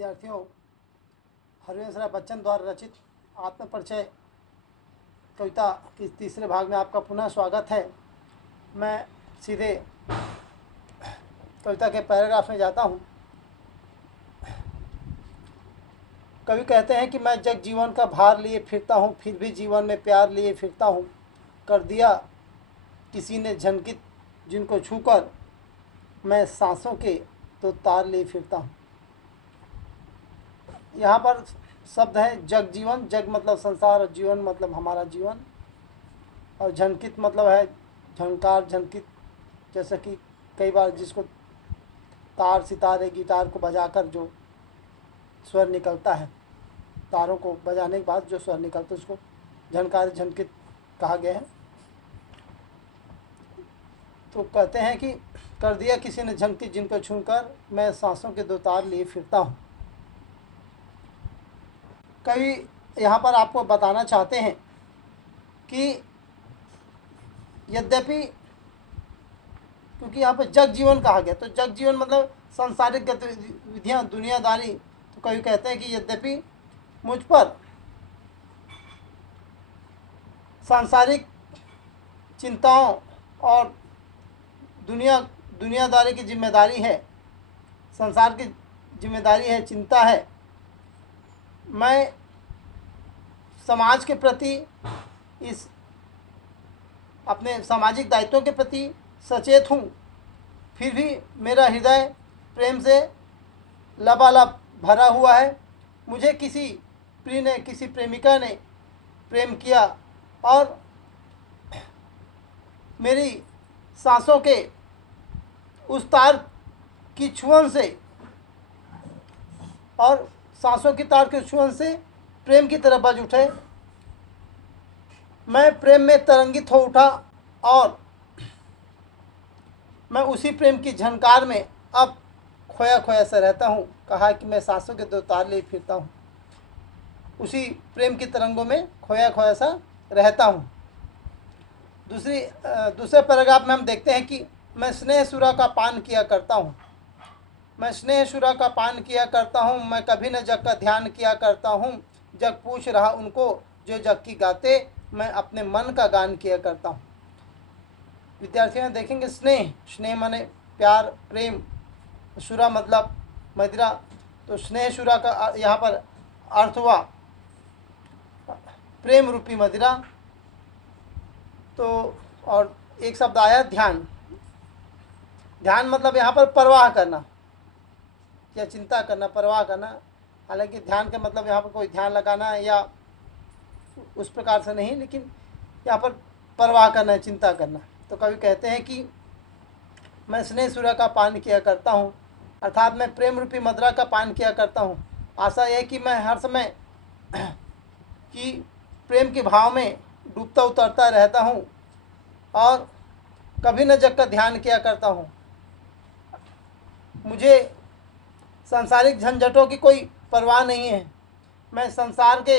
विद्यार्थियों, हरवंश राय बच्चन द्वारा रचित आत्म परिचय कविता के तीसरे भाग में आपका पुनः स्वागत है। मैं सीधे कविता के पैराग्राफ में जाता हूँ। कवि कहते हैं कि मैं जग जीवन का भार लिए फिरता हूँ, फिर भी जीवन में प्यार लिए फिरता हूँ। कर दिया किसी ने झनकित जिनको छूकर, मैं सांसों के तो तार लिए फिरता हूँ। यहाँ पर शब्द है जग जीवन। जग मतलब संसार और जीवन मतलब हमारा जीवन। और झनकित मतलब है झनकार, झनकित, जैसे कि कई बार जिसको तार सितारे गिटार को बजाकर जो स्वर निकलता है, तारों को बजाने के बाद जो स्वर निकलता है उसको झनकार झनकित कहा गया है। तो कहते हैं कि कर दिया किसी ने झनकित जिनको छूकर, मैं सांसों के दो तार लिए फिरता हूँ। कवि यहाँ पर आपको बताना चाहते हैं कि यद्यपि, क्योंकि यहाँ पर जग जीवन कहा गया, तो जग जीवन मतलब सांसारिक गतिविधियाँ, दुनियादारी। तो कवि कहते हैं कि यद्यपि मुझ पर सांसारिक चिंताओं और दुनियादारी की जिम्मेदारी है, संसार की जिम्मेदारी है, चिंता है, मैं समाज के प्रति, इस अपने सामाजिक दायित्वों के प्रति सचेत हूँ, फिर भी मेरा हृदय प्रेम से लबालब भरा हुआ है। मुझे किसी प्रिय ने, किसी प्रेमिका ने प्रेम किया और मेरी सांसों के उस तार की छुअन से, और सांसों की तार के छुअन से प्रेम की तरफ बज उठे। मैं प्रेम में तरंगित हो उठा और मैं उसी प्रेम की झनकार में अब खोया खोया सा रहता हूँ। कहा कि मैं सांसों के दो तार लिए फिरता हूँ, उसी प्रेम की तरंगों में खोया खोया सा रहता हूँ। दूसरे पैराग्राफ में हम देखते हैं कि मैं स्नेह सुरा का पान किया करता हूँ। मैं स्नेह सुरा का पान किया करता हूँ, मैं कभी न जग का ध्यान किया करता हूँ। जग पूछ रहा उनको जो जग की गाते, मैं अपने मन का गान किया करता हूँ। विद्यार्थियों देखेंगे स्नेह, स्नेह माने प्यार, प्रेम, सुरा मतलब मदिरा। तो स्नेह सुरा का यहाँ पर अर्थ हुआ प्रेम रूपी मदिरा। तो और एक शब्द आया ध्यान। ध्यान मतलब यहाँ पर परवाह करना या चिंता करना, परवाह करना। हालांकि ध्यान का मतलब यहाँ पर कोई ध्यान लगाना या उस प्रकार से नहीं, लेकिन यहाँ पर परवाह करना है, चिंता करना। तो कवि कहते हैं कि मैं स्नेह सुरा का पान किया करता हूँ, अर्थात मैं प्रेम रूपी मदिरा का पान किया करता हूँ। आशा यह कि मैं हर समय कि प्रेम के भाव में डूबता उतरता रहता हूँ और कभी न जग का ध्यान किया करता हूँ। मुझे सांसारिक झंझटों की कोई परवाह नहीं है। मैं संसार के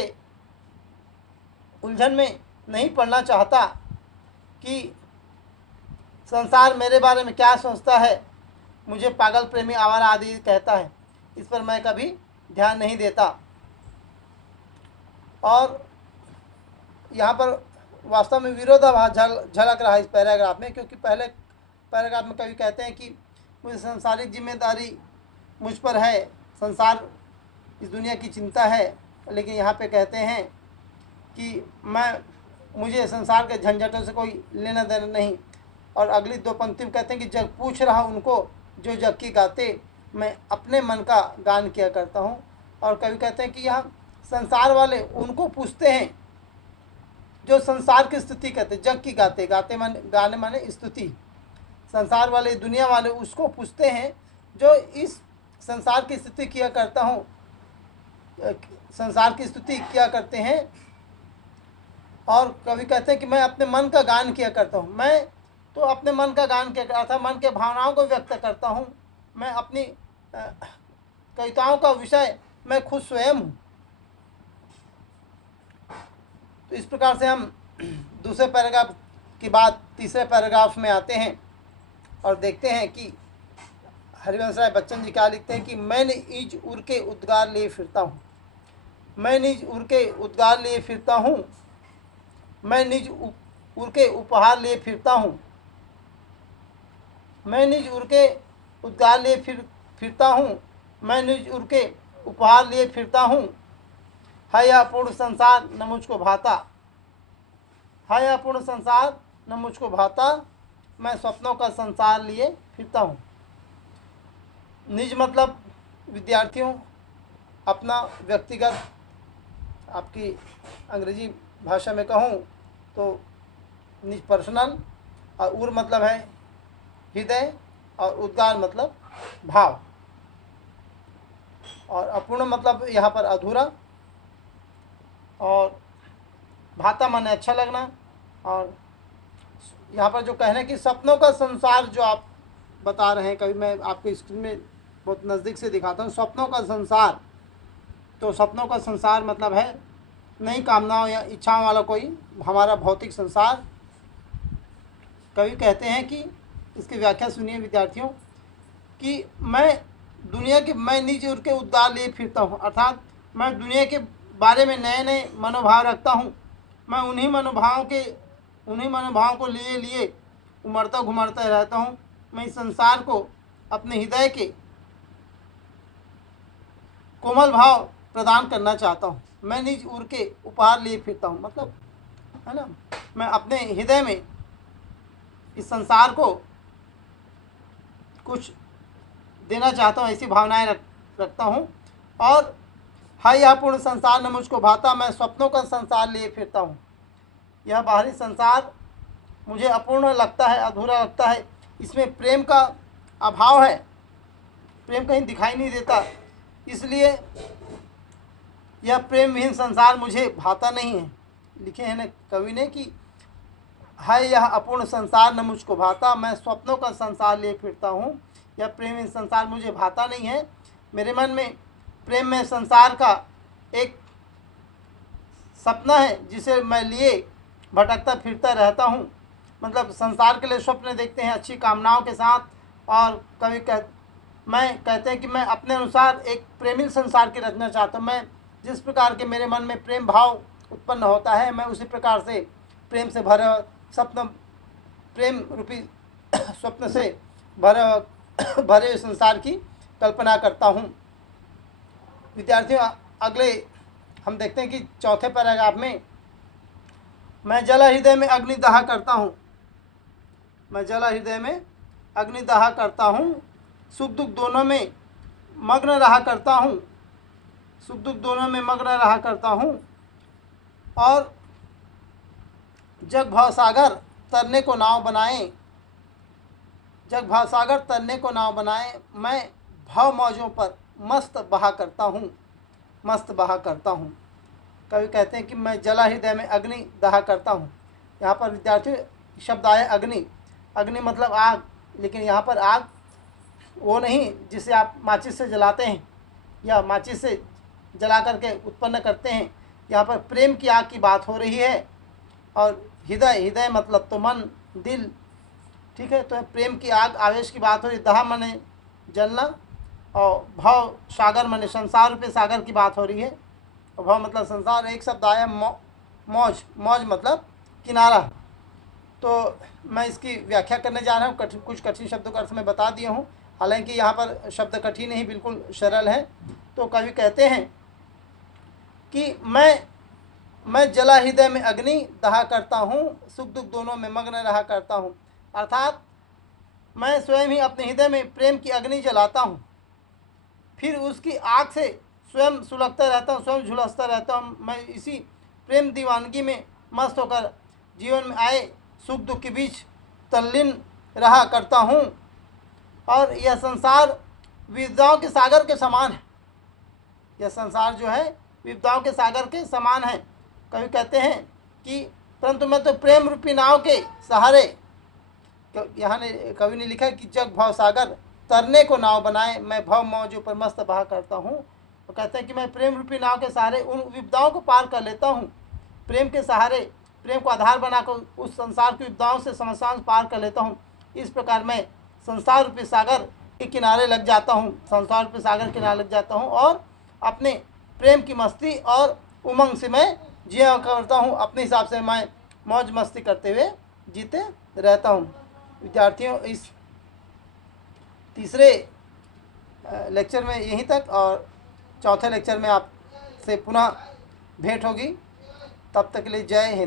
उलझन में नहीं पड़ना चाहता कि संसार मेरे बारे में क्या सोचता है, मुझे पागल, प्रेमी, आवारा आदि कहता है, इस पर मैं कभी ध्यान नहीं देता। और यहाँ पर वास्तव में विरोधाभास झलक रहा है इस पैराग्राफ में, क्योंकि पहले पैराग्राफ में कवि कहते हैं कि मुझे सांसारिक जिम्मेदारी मुझ पर है, संसार इस दुनिया की चिंता है, लेकिन यहाँ पे कहते हैं कि मुझे संसार के झंझटों से कोई लेना देना नहीं। और अगली दो पंक्ति में कहते हैं कि जग पूछ रहा उनको जो जग की गाते, मैं अपने मन का गान किया करता हूँ। और कवि कहते हैं कि यहाँ संसार वाले उनको पूछते हैं जो संसार की स्तुति करते, जग की गाते, गाते माने गाने माने स्तुति। संसार वाले, दुनिया वाले उसको पूछते हैं जो इस संसार की स्तुति किया करता हूँ, संसार की स्तुति किया करते हैं। और कवि कहते हैं कि मैं अपने मन का गान किया करता हूँ। मैं तो अपने मन का गान किया करता हूँ, मन के भावनाओं को व्यक्त करता हूँ। मैं अपनी कविताओं का विषय मैं खुद स्वयं हूँ। तो इस प्रकार से हम दूसरे पैराग्राफ की बात तीसरे पैराग्राफ में आते हैं और देखते हैं कि हरिवंश राय बच्चन जी क्या लिखते हैं कि मैं निज उर के उद्गार लिए फिरता हूँ, मैं निज उर के उद्गार लिए फिरता हूँ, मैं निज उर के उपहार लिए फिरता हूँ, मैं निज उर के उद्गार लिए फिरता हूँ, मैं निज उर के उपहार लिए फिरता हूँ। है यह पूर्ण संसार न मुझको भाता, है यह पूर्ण संसार न मुझको भाता, मैं स्वप्नों का संसार लिए फिरता हूँ। निज मतलब विद्यार्थियों अपना व्यक्तिगत, आपकी अंग्रेजी भाषा में कहूँ तो निज पर्सनल, और उर मतलब है हृदय, और उद्गार मतलब भाव, और अपूर्ण मतलब यहाँ पर अधूरा, और भाता माने अच्छा लगना। और यहाँ पर जो कहना है कि सपनों का संसार जो आप बता रहे हैं, कभी मैं आपको स्क्रीन में बहुत नज़दीक से दिखाता हूँ। स्वप्नों का संसार, तो सपनों का संसार मतलब है नई कामनाओं या इच्छाओं वाला कोई हमारा भौतिक संसार। कवि कहते हैं कि इसकी व्याख्या सुनिए विद्यार्थियों, कि मैं निज उर के उद्गार लिए फिरता हूँ, अर्थात मैं दुनिया के बारे में नए नए मनोभाव रखता हूँ। मैं उन्हीं मनोभावों को लिए लिए उमड़ता घुमड़ता रहता हूँ। मैं इस संसार को अपने हृदय के कोमल भाव प्रदान करना चाहता हूँ। मैं निज उर के उपहार लिए फिरता हूँ, मतलब है ना, मैं अपने हृदय में इस संसार को कुछ देना चाहता हूँ, ऐसी भावनाएं रखता हूँ। और है यह पूर्ण संसार न मुझको भाता, मैं स्वप्नों का संसार लिए फिरता हूँ। यह बाहरी संसार मुझे अपूर्ण लगता है, अधूरा लगता है, इसमें प्रेम का अभाव है, प्रेम कहीं दिखाई नहीं देता, इसलिए यह प्रेम विहीन संसार मुझे भाता नहीं है। लिखे हैं ना कवि ने कि है यह अपूर्ण संसार न मुझको भाता, मैं स्वप्नों का संसार लिए फिरता हूँ। यह प्रेम विहीन संसार मुझे भाता नहीं है। मेरे मन में प्रेम में संसार का एक सपना है जिसे मैं लिए भटकता फिरता रहता हूँ। मतलब संसार के लिए स्वप्न देखते हैं अच्छी कामनाओं के साथ, और कभी कहते हैं कि मैं अपने अनुसार एक प्रेमी संसार की रचना चाहता हूँ। मैं जिस प्रकार के मेरे मन में प्रेम भाव उत्पन्न होता है, मैं उसी प्रकार से प्रेम से भरे स्वप्न, प्रेम रूपी स्वप्न से भरे संसार की कल्पना करता हूँ। विद्यार्थियों अगले हम देखते हैं कि चौथे पैराग्राफ में, मैं जला हृदय में अग्निदाह करता हूँ, मैं जला हृदय में अग्निदाह करता हूँ, सुख दुख दोनों में मग्न रहा करता हूँ, सुख दुख दोनों में मग्न रहा करता हूँ। और जग भाव सागर तरने को नाव बनाए, जग भाव सागर तरने को नाव बनाए, मैं भाव मौजों पर मस्त बहा करता हूँ, मस्त बहा करता हूँ। कवि कहते हैं कि मैं जला हृदय में अग्नि दहा करता हूँ। यहाँ पर विद्यार्थी शब्द आया अग्नि, अग्नि मतलब आग, लेकिन यहाँ पर आग वो नहीं जिसे आप माचिस से जलाते हैं या माचिस से जला करके उत्पन्न करते हैं। यहाँ पर प्रेम की आग की बात हो रही है। और हृदय, हृदय मतलब तो मन, दिल, ठीक है। तो प्रेम की आग, आवेश की बात हो रही, दहा मने जलना, और भाव सागर मने संसार रूपी सागर की बात हो रही है। और भाव मतलब संसार। एक शब्द आया मौज, मौज मतलब किनारा। तो मैं इसकी व्याख्या करने जा रहा हूँ। कुछ कठिन शब्दों का अर्थ मैं बता दिया हूँ, हालांकि यहाँ पर शब्द कठिन नहीं, बिल्कुल सरल है। तो कवि कहते हैं कि मैं जला हृदय में अग्नि दहा करता हूँ, सुख दुख दोनों में मग्न रहा करता हूँ। अर्थात मैं स्वयं ही अपने हृदय में प्रेम की अग्नि जलाता हूँ, फिर उसकी आग से स्वयं सुलगता रहता हूँ, स्वयं झुलसता रहता हूँ। मैं इसी प्रेम दीवानगी में मस्त होकर जीवन में आए सुख दुख के बीच तल्लीन रहा करता हूँ। और यह संसार विविधताओं के सागर के समान है, यह संसार जो है विविधताओं के सागर के समान है। कवि कहते हैं कि परंतु मैं तो प्रेम रूपी नाव के सहारे, यहाँ ने कवि ने लिखा है कि जग भाव सागर तरने को नाव बनाए, मैं भाव मौजों पर मस्त बहा करता हूँ। तो कहते हैं कि मैं प्रेम रूपी नाव के सहारे उन विविधताओं को पार कर लेता हूँ, प्रेम के सहारे, प्रेम को आधार बनाकर उस संसार की विविधताओं से समस्याओं से पार कर लेता हूँ। इस प्रकार मैं संसार रूपी सागर के किनारे लग जाता हूँ, संसार पे सागर के किनारे लग जाता हूँ और अपने प्रेम की मस्ती और उमंग से मैं जिया करता हूँ। अपने हिसाब से मैं मौज मस्ती करते हुए जीते रहता हूँ। विद्यार्थियों, इस तीसरे लेक्चर में यहीं तक, और चौथे लेक्चर में आपसे पुनः भेंट होगी। तब तक के लिए जय हिंद।